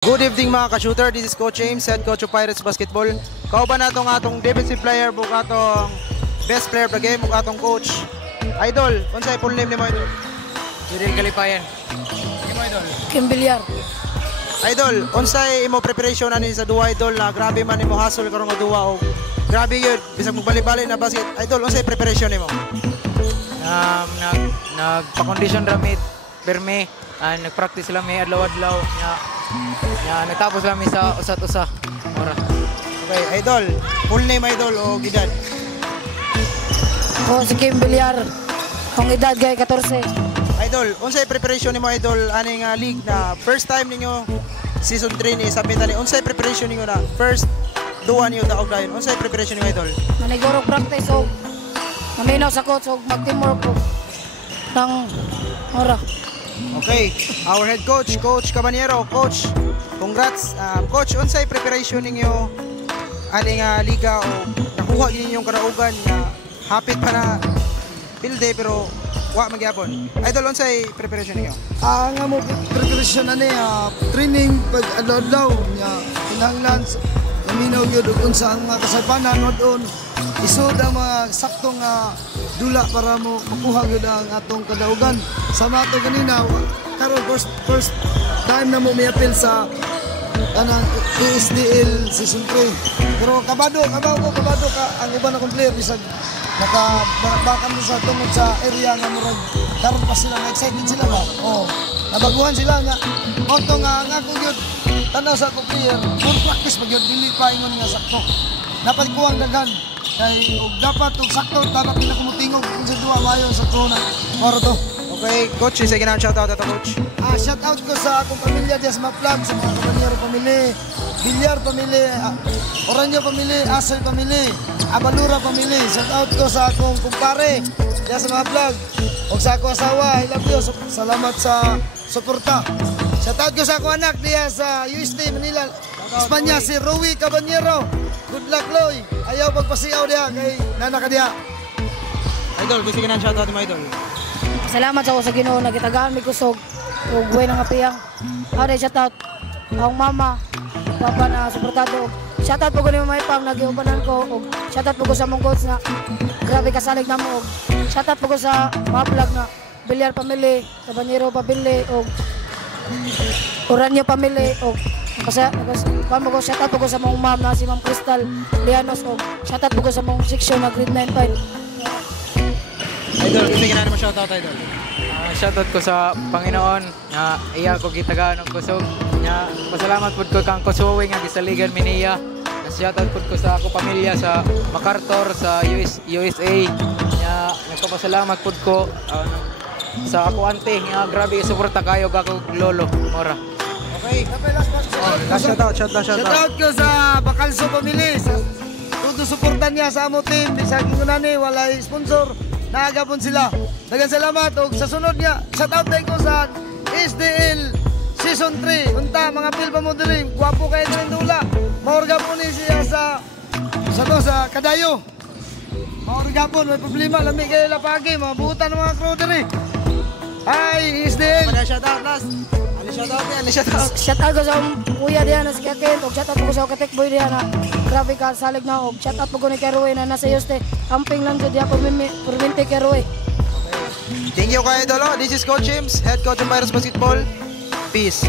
Good evening mga ka-shooter, this is Coach James, head coach of Pirates Basketball. Kauban nato nga atong defensive player, buk atong best player of the game, buk atong coach. Idol, unsay full name nimo idol? Cyril Kalipayan. Nimo idol? Kim Bilyar. Idol, unsay imo preparation ani sa duwa idol na grabe man imo hustle karon nga duwa og grabe gyud bisag magbali-bali na basket. Idol, unsay preparation nimo? Nagpa-condition ramit perme, nagpractice lang may adlaw-adlaw nya natapos lang sa usat-usa. Ora. Okay, idol, full name idol o edad? Ako si Kim Bilyar. Ang edad gay 14. Idol, unsay preparation nimo idol ani nga league na first time ninyo season 3 ni submit ani unsay preparation ninyo na first duwa niyo daog dayon unsay preparation niyo idol? Maniguro practice og maminaw sa coach og mag-teamwork og nang ora. Okay, our head coach, Coach Cabanyero. Coach, congrats. Coach, unsay preparation ninyo ani nga liga o nakuha ninyong karaugan na hapit pa na pilde pero wa magyapon. Idol, unsay preparation ninyo? Nga mo preparation ani training pag adlaw-adlaw nya kinahanglan kaminaw gyud ug unsa ang mga kasaypanan nodon isud ang mga saktong dula para mo makuha gyud ang atong kadaugan sa mato ganina karon first time na mo miapil sa anang ESDL season 3 pero kabado ka ang uban akong player bisag nakabakan sa tungod sa area nga murag karon pa sila excited sila ba nabaguhan sila nga auto nga ako gyud tanaw sa ako player full practice pag yun dili pa ingon nga sakto dapat kuwang dagan kay og dapat og sakto dapat pila kumutingog kung sa duwa mayo sa tuna oro to. Okay, coach, sige na shout out ato coach. Shout out ko sa akong pamilya dias Maplag sa mga Cabanyero family, Bilyar family, Oranyo family, Asoy family, Abalura family. Shout out ko sa akong kumpare dias Maplag og sa akong asawa. I love you. Salamat sa suporta. Shout out ko sa akong anak diya sa UST Manila, Espanya, si Rowie Cabanyero. Good luck, Loy. Ayaw pagpasiyaw diya kay nanaka diya. Idol, sige na shout out mo idol. Salamat sa ako sa Ginoo nagitagaan mi kusog og buhay nga piyang. Howdy, shout out akong mama, papa na suportado. Shout out po ko ni Mamay Pang nagiubanan ko og shout out po ko sa mong coach na grabe kasalig namo og shout out po ko sa Maplag na Bilyar family, Cabanyero family og Oranyo family og mo ko shout out po ko sa mong mom na si Ma'am Crystal Lianos og shout out po ko sa mong section na grade 9 fight. Idol, sige na mo shout out idol. Shoutout ko sa Panginoon nga iya ko gitagaan og kusog nya pasalamat pud ko kang kusuwi nga gisaligan mi niya. Shoutout pud ko sa ako pamilya sa MacArthur sa USA nya nagpapasalamat pud ko sa ako ante nga grabe suporta kayo ako lolo mora. Okay. Shout out. Shout out ko sa Bacalso family sa tuto suportan niya sa amo team bisag ngunani walay sponsor naagapon sila. Daghang salamat og sa sunod niya shout out ko sa SDL season 3 unta mga pil pa mo diri gwapo kay din dula maorga po ni siya sa Kadayo maorga po may problema lami kay lapagi mabutan mga crew diri ay SDL Shout out last. Shout out. Shout out ko sa kuya diyan na si Kakin og shout out po ko sa Katek Boy diyan na grabe ka salig na og shout out po ko ni Keroe na nasa Yuste camping lang jud diya permente Keroe. Thank you kay idol. This is Coach James, head coach of Pirates Basketball. Peace.